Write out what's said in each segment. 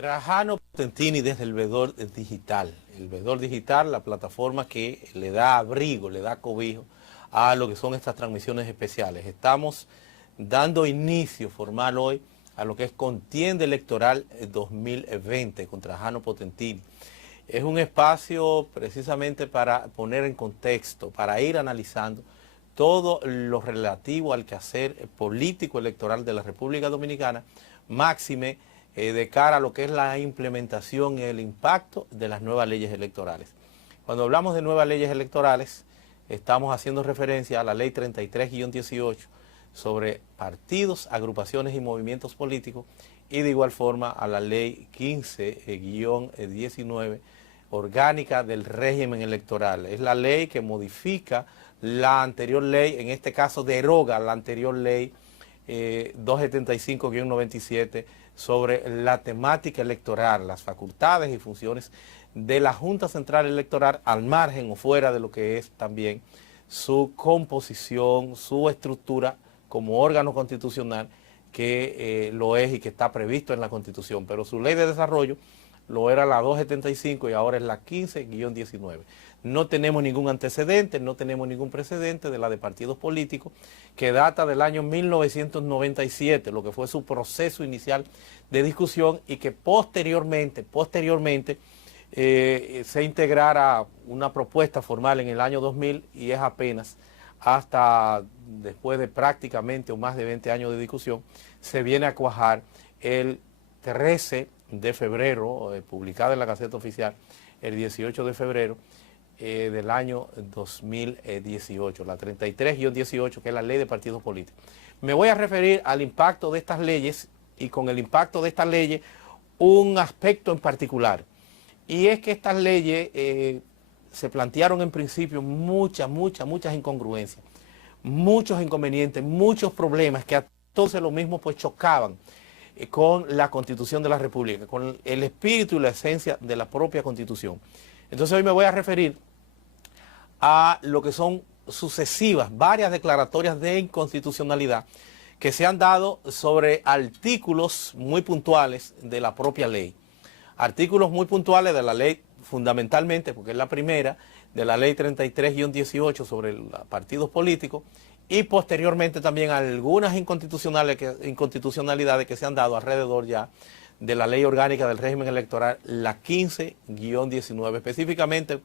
Trajano Potentini desde el Vedor Digital. El Vedor Digital, la plataforma que le da abrigo, le da cobijo a lo que son estas transmisiones especiales. Estamos dando inicio formal hoy a lo que es Contienda Electoral 2020 con Trajano Potentini. Es un espacio precisamente para poner en contexto, para ir analizando todo lo relativo al quehacer político electoral de la República Dominicana, máxime de cara a lo que es la implementación y el impacto de las nuevas leyes electorales. Cuando hablamos de nuevas leyes electorales, estamos haciendo referencia a la ley 33-18 sobre partidos, agrupaciones y movimientos políticos, y de igual forma a la ley 15-19 orgánica del régimen electoral. Es la ley que modifica la anterior ley, en este caso deroga la anterior ley 275-97 sobre la temática electoral, las facultades y funciones de la Junta Central Electoral al margen o fuera de lo que es también su composición, su estructura como órgano constitucional que lo es y que está previsto en la Constitución, pero su ley de desarrollo lo era la 275 y ahora es la 15-19. No tenemos ningún antecedente, no tenemos ningún precedente de la de partidos políticos que data del año 1997, lo que fue su proceso inicial de discusión y que posteriormente se integrara una propuesta formal en el año 2000 y es apenas hasta después de prácticamente o más de 20 años de discusión, se viene a cuajar el 13 de febrero, publicada en la Gaceta Oficial, el 18 de febrero del año 2018, la 33-18, que es la ley de partidos políticos. Me voy a referir al impacto de estas leyes y con el impacto de estas leyes un aspecto en particular. Y es que estas leyes se plantearon en principio muchas incongruencias, muchos inconvenientes, muchos problemas que a todos lo mismo pues chocaban con la Constitución de la República, con el espíritu y la esencia de la propia Constitución. Entonces hoy me voy a referir a lo que son sucesivas, varias declaratorias de inconstitucionalidad que se han dado sobre artículos muy puntuales de la propia ley. Artículos muy puntuales de la ley, fundamentalmente, porque es la primera, de la ley 33-18 sobre los partidos políticos, y posteriormente también algunas inconstitucionalidades que se han dado alrededor ya de la ley orgánica del régimen electoral, la 15-19. Específicamente,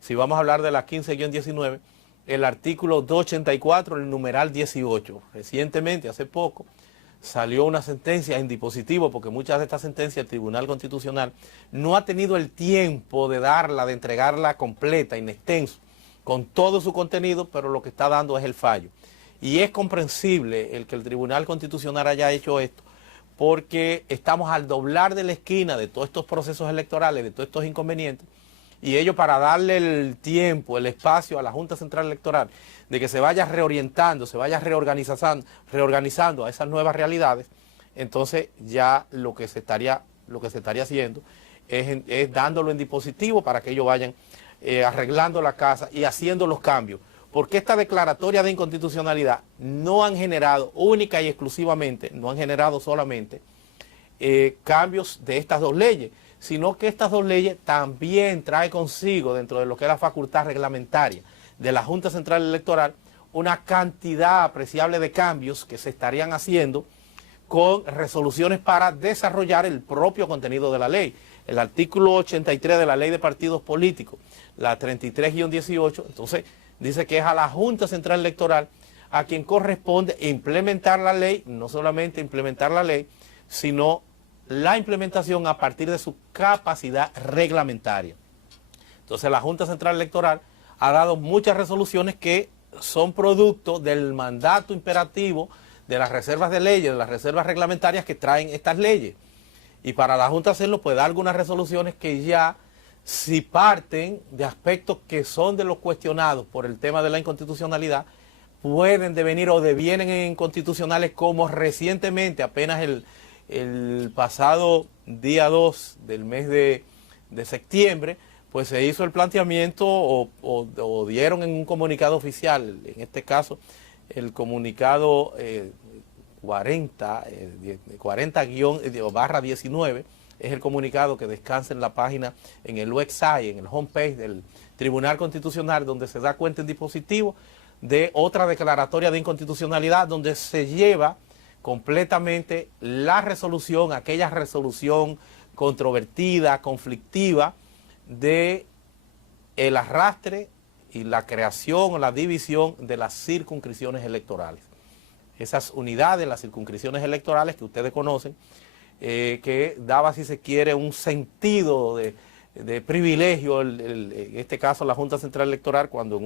si vamos a hablar de la 15-19, el artículo 284, el numeral 18. Recientemente, hace poco, salió una sentencia en dispositivo, porque muchas de estas sentencias el Tribunal Constitucional no ha tenido el tiempo de darla, de entregarla completa, in extenso, con todo su contenido, pero lo que está dando es el fallo. Y es comprensible el que el Tribunal Constitucional haya hecho esto, porque estamos al doblar de la esquina de todos estos procesos electorales, de todos estos inconvenientes, y ello para darle el tiempo, el espacio a la Junta Central Electoral, de que se vaya reorientando, se vaya reorganizando a esas nuevas realidades. Entonces ya lo que se estaría haciendo es dándolo en dispositivo para que ellos vayan arreglando la casa y haciendo los cambios. Porque esta declaratoria de inconstitucionalidad no han generado única y exclusivamente, no han generado solamente cambios de estas dos leyes, sino que estas dos leyes también trae consigo, dentro de lo que es la facultad reglamentaria de la Junta Central Electoral, una cantidad apreciable de cambios que se estarían haciendo con resoluciones para desarrollar el propio contenido de la ley. El artículo 83 de la Ley de Partidos Políticos, la 33-18, entonces dice que es a la Junta Central Electoral a quien corresponde implementar la ley, no solamente implementar la ley, sino la implementación a partir de su capacidad reglamentaria. Entonces la Junta Central Electoral ha dado muchas resoluciones que son producto del mandato imperativo de las reservas de leyes, de las reservas reglamentarias que traen estas leyes. Y para la Junta hacerlo, pues da algunas resoluciones que ya, si parten de aspectos que son de los cuestionados por el tema de la inconstitucionalidad, pueden devenir o devienen inconstitucionales, como recientemente, apenas el pasado día 2 del mes de septiembre, pues se hizo el planteamiento o dieron en un comunicado oficial, en este caso el comunicado 40-19, es el comunicado que descansa en la página, en el website, en el homepage del Tribunal Constitucional, donde se da cuenta en dispositivo de otra declaratoria de inconstitucionalidad, donde se lleva completamente la resolución, aquella resolución controvertida, conflictiva, de el arrastre y la creación o la división de las circunscripciones electorales. Esas unidades, las circunscripciones electorales que ustedes conocen, que daba, si se quiere, un sentido de privilegio, en este caso la Junta Central Electoral, cuando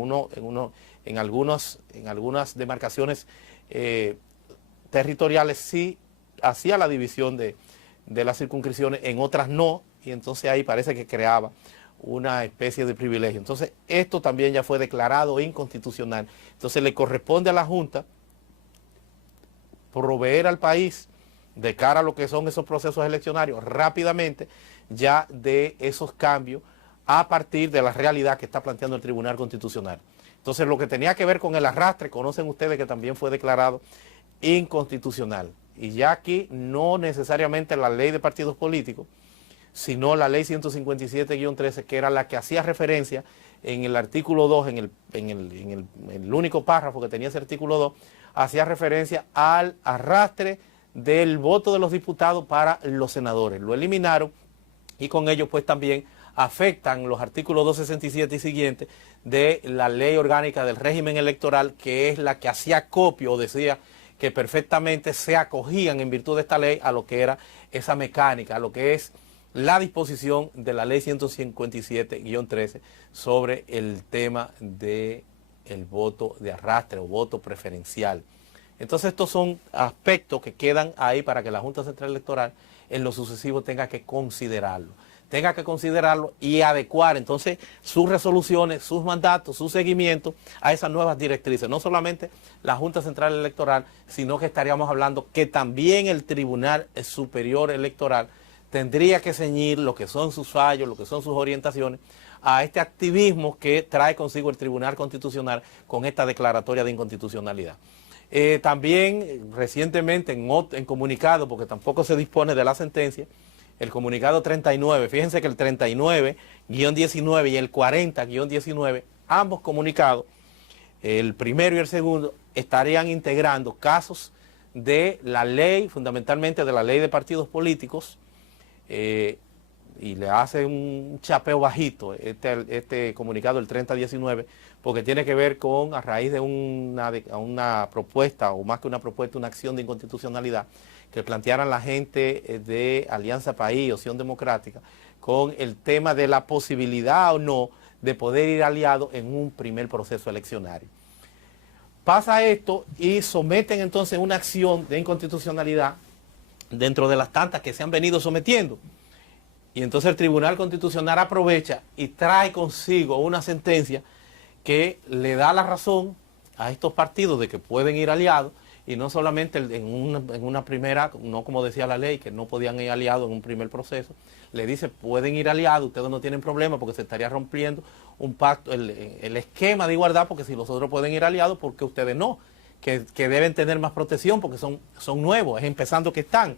en algunas demarcaciones territoriales sí hacía la división de las circunscripciones, en otras no, y entonces ahí parece que creaba una especie de privilegio. Entonces esto también ya fue declarado inconstitucional. Entonces le corresponde a la Junta proveer al país de cara a lo que son esos procesos eleccionarios rápidamente ya de esos cambios a partir de la realidad que está planteando el Tribunal Constitucional. Entonces lo que tenía que ver con el arrastre, conocen ustedes que también fue declarado inconstitucional. Y ya aquí no necesariamente la ley de partidos políticos, sino la ley 157-13, que era la que hacía referencia en el artículo 2, en el único párrafo que tenía ese artículo 2, hacía referencia al arrastre del voto de los diputados para los senadores. Lo eliminaron y con ello pues también afectan los artículos 267 y siguientes de la ley orgánica del régimen electoral, que es la que hacía copia o decía que perfectamente se acogían en virtud de esta ley a lo que era esa mecánica, a lo que es la disposición de la ley 157-13 sobre el tema del voto de arrastre o voto preferencial. Entonces estos son aspectos que quedan ahí para que la Junta Central Electoral en lo sucesivo tenga que considerarlo y adecuar entonces sus resoluciones, sus mandatos, su seguimiento a esas nuevas directrices. No solamente la Junta Central Electoral, sino que estaríamos hablando que también el Tribunal Superior Electoral tendría que ceñir lo que son sus fallos, lo que son sus orientaciones a este activismo que trae consigo el Tribunal Constitucional con esta declaratoria de inconstitucionalidad. También recientemente en comunicado, porque tampoco se dispone de la sentencia, el comunicado 39, fíjense que el 39-19 y el 40-19, ambos comunicados, el primero y el segundo, estarían integrando casos de la ley, fundamentalmente de la ley de partidos políticos, y le hace un chapeo bajito este comunicado, el 30-19, porque tiene que ver con, a raíz de una propuesta, o más que una propuesta, una acción de inconstitucionalidad que plantearan la gente de Alianza País, Opción Democrática, con el tema de la posibilidad o no de poder ir aliado en un primer proceso eleccionario. Pasa esto y someten entonces una acción de inconstitucionalidad dentro de las tantas que se han venido sometiendo. Y entonces el Tribunal Constitucional aprovecha y trae consigo una sentencia que le da la razón a estos partidos de que pueden ir aliados, y no solamente en una primera, no como decía la ley, que no podían ir aliados en un primer proceso, le dice pueden ir aliados, ustedes no tienen problema porque se estaría rompiendo un pacto, el esquema de igualdad, porque si los otros pueden ir aliados, ¿por qué ustedes no? Que deben tener más protección porque son nuevos, es empezando que están.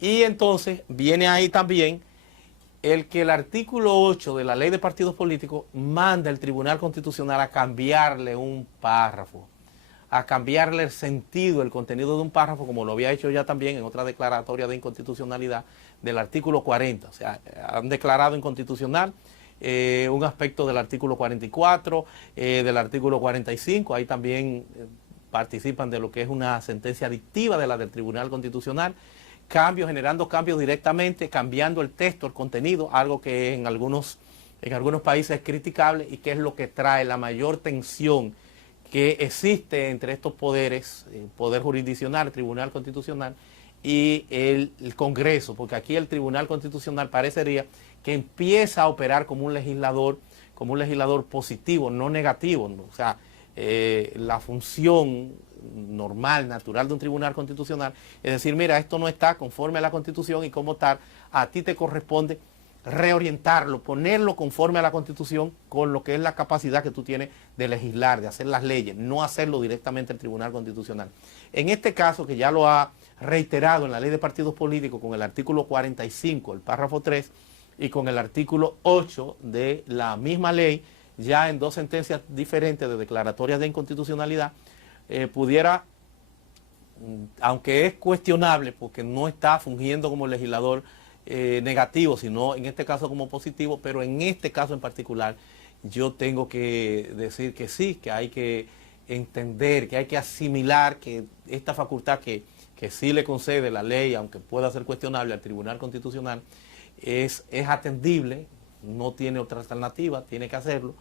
Y entonces viene ahí también el que el artículo 8 de la ley de partidos políticos manda al Tribunal Constitucional a cambiarle un párrafo, a cambiarle el sentido, el contenido de un párrafo, como lo había hecho ya también en otra declaratoria de inconstitucionalidad del artículo 40. O sea, han declarado inconstitucional un aspecto del artículo 44, del artículo 45, ahí también participan de lo que es una sentencia adictiva de la del Tribunal Constitucional, generando cambios directamente, cambiando el texto, el contenido, algo que en algunos países es criticable y que es lo que trae la mayor tensión que existe entre estos poderes, el Poder Jurisdiccional, el Tribunal Constitucional y el Congreso, porque aquí el Tribunal Constitucional parecería que empieza a operar como un legislador positivo, no negativo, ¿no? O sea, la función normal, natural de un Tribunal Constitucional es decir, mira, esto no está conforme a la Constitución y como tal, a ti te corresponde reorientarlo, ponerlo conforme a la Constitución con lo que es la capacidad que tú tienes de legislar, de hacer las leyes, no hacerlo directamente el Tribunal Constitucional. En este caso, que ya lo ha reiterado en la ley de partidos políticos con el artículo 45, el párrafo 3, y con el artículo 8 de la misma ley, ya en dos sentencias diferentes de declaratorias de inconstitucionalidad, pudiera, aunque es cuestionable porque no está fungiendo como legislador negativo, sino en este caso como positivo, pero en este caso en particular yo tengo que decir que sí, que hay que entender, que hay que asimilar que esta facultad que sí le concede la ley, aunque pueda ser cuestionable al Tribunal Constitucional, es atendible, no tiene otra alternativa, tiene que hacerlo,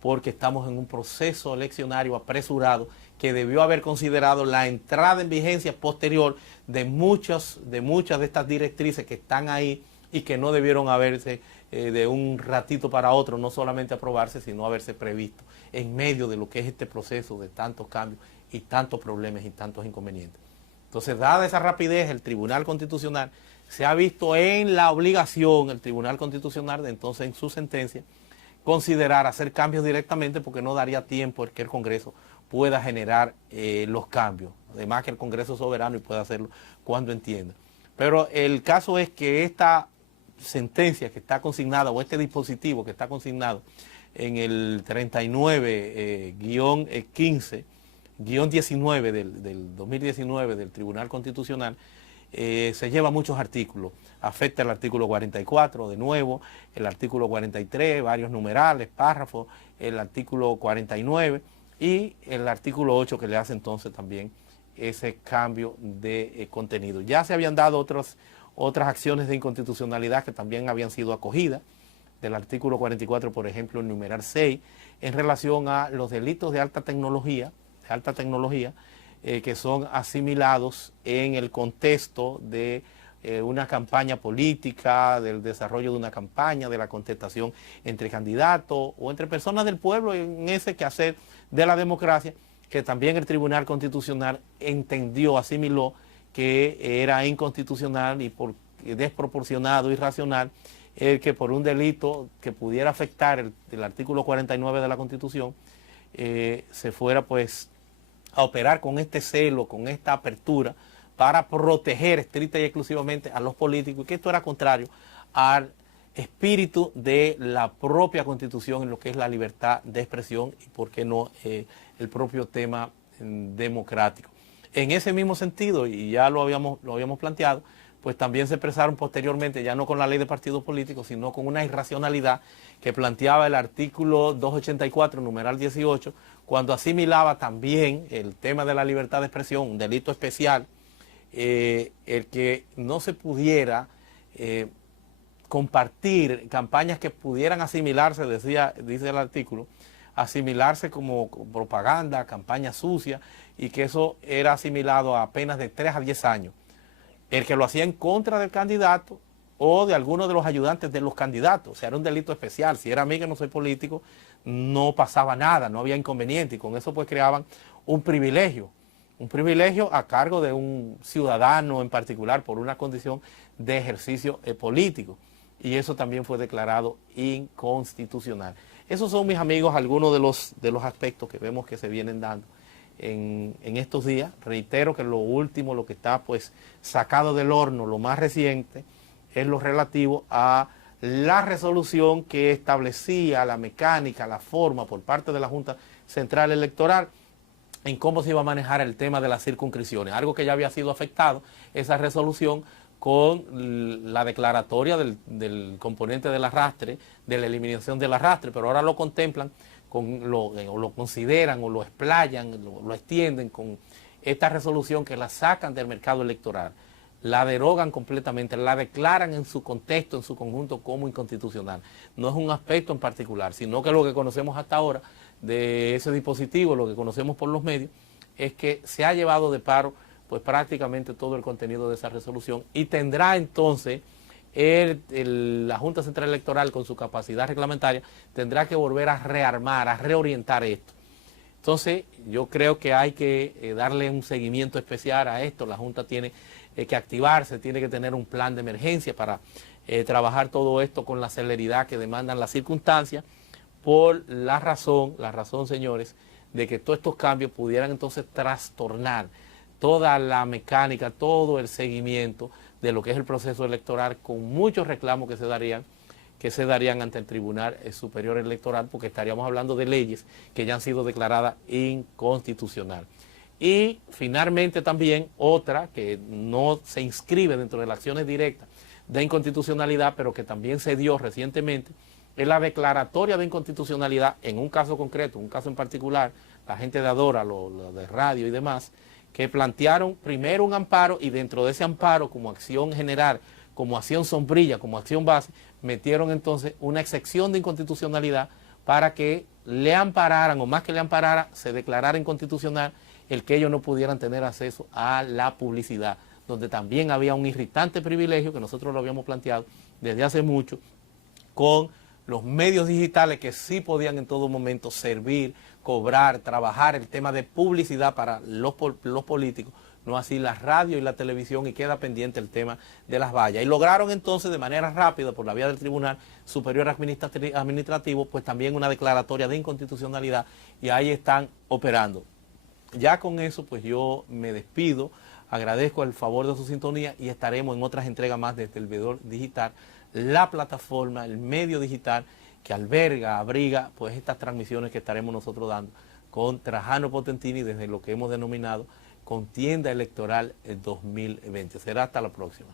porque estamos en un proceso eleccionario apresurado que debió haber considerado la entrada en vigencia posterior de muchas de estas directrices que están ahí y que no debieron haberse de un ratito para otro, no solamente aprobarse, sino haberse previsto en medio de lo que es este proceso de tantos cambios y tantos problemas y tantos inconvenientes. Entonces, dada esa rapidez, el Tribunal Constitucional se ha visto en la obligación, el Tribunal Constitucional, de entonces en su sentencia, considerar hacer cambios directamente porque no daría tiempo el que el Congreso pueda generar los cambios. Además que el Congreso es soberano y puede hacerlo cuando entienda. Pero el caso es que esta sentencia que está consignada o este dispositivo que está consignado en el 39-15-19 del 2019 del Tribunal Constitucional, se lleva muchos artículos. Afecta el artículo 44, de nuevo, el artículo 43, varios numerales, párrafos, el artículo 49 y el artículo 8 que le hace entonces también ese cambio de contenido. Ya se habían dado otras acciones de inconstitucionalidad que también habían sido acogidas, del artículo 44, por ejemplo, el numeral 6, en relación a los delitos de alta tecnología, que son asimilados en el contexto de una campaña política, del desarrollo de una campaña, de la contestación entre candidatos o entre personas del pueblo en ese quehacer de la democracia, que también el Tribunal Constitucional entendió, asimiló que era inconstitucional y desproporcionado, irracional, que por un delito que pudiera afectar el artículo 49 de la Constitución, se fuera pues a operar con este celo, con esta apertura, para proteger estricta y exclusivamente a los políticos, y que esto era contrario al espíritu de la propia Constitución en lo que es la libertad de expresión y, por qué no, el propio tema democrático. En ese mismo sentido, y ya lo habíamos planteado, pues también se expresaron posteriormente, ya no con la ley de partidos políticos, sino con una irracionalidad que planteaba el artículo 284, numeral 18, cuando asimilaba también el tema de la libertad de expresión, un delito especial, el que no se pudiera compartir campañas que pudieran asimilarse, dice el artículo, asimilarse como propaganda, campaña sucia, y que eso era asimilado a penas de 3 a 10 años. El que lo hacía en contra del candidato o de alguno de los ayudantes de los candidatos, o sea, era un delito especial. Si era a mí, que no soy político, no pasaba nada, no había inconveniente, y con eso pues creaban un privilegio a cargo de un ciudadano en particular por una condición de ejercicio político, y eso también fue declarado inconstitucional. Esos son, mis amigos, algunos de los aspectos que vemos que se vienen dando en estos días. Reitero que lo último, lo que está pues sacado del horno, lo más reciente, es lo relativo a la resolución que establecía la mecánica, la forma por parte de la Junta Central Electoral en cómo se iba a manejar el tema de las circunscripciones, algo que ya había sido afectado, esa resolución, con la declaratoria del componente del arrastre, de la eliminación del arrastre, pero ahora lo contemplan, lo consideran o lo explayan, lo extienden con esta resolución, que la sacan del mercado electoral, la derogan completamente, la declaran en su contexto, en su conjunto, como inconstitucional. No es un aspecto en particular, sino que lo que conocemos hasta ahora de ese dispositivo, lo que conocemos por los medios, es que se ha llevado de paro pues prácticamente todo el contenido de esa resolución, y tendrá entonces la Junta Central Electoral, con su capacidad reglamentaria, tendrá que volver a rearmar, a reorientar esto. Entonces yo creo que hay que darle un seguimiento especial a esto. La Junta tiene que activarse, tiene que tener un plan de emergencia para trabajar todo esto con la celeridad que demandan las circunstancias, por la razón, señores, de que todos estos cambios pudieran entonces trastornar toda la mecánica, todo el seguimiento de lo que es el proceso electoral, con muchos reclamos que se darían ante el Tribunal Superior Electoral, porque estaríamos hablando de leyes que ya han sido declaradas inconstitucionales. Y finalmente también otra que no se inscribe dentro de las acciones directas de inconstitucionalidad, pero que también se dio recientemente, es la declaratoria de inconstitucionalidad en un caso concreto, un caso en particular, la gente de Adora, lo de radio y demás, que plantearon primero un amparo y dentro de ese amparo, como acción general, como acción sombrilla, como acción base, metieron entonces una excepción de inconstitucionalidad para que le ampararan, o más que le amparara, se declarara inconstitucional el que ellos no pudieran tener acceso a la publicidad, donde también había un irritante privilegio que nosotros lo habíamos planteado desde hace mucho, con los medios digitales que sí podían en todo momento servir, cobrar, trabajar el tema de publicidad para los políticos, no así la radio y la televisión, y queda pendiente el tema de las vallas. Y lograron entonces de manera rápida, por la vía del Tribunal Superior Administrativo, pues también una declaratoria de inconstitucionalidad, y ahí están operando. Ya con eso, pues yo me despido, agradezco el favor de su sintonía y estaremos en otras entregas más desde el Veedor Digital, la plataforma, el medio digital que abriga pues estas transmisiones que estaremos nosotros dando con Trajano Potentini desde lo que hemos denominado Contienda Electoral 2020. Será hasta la próxima.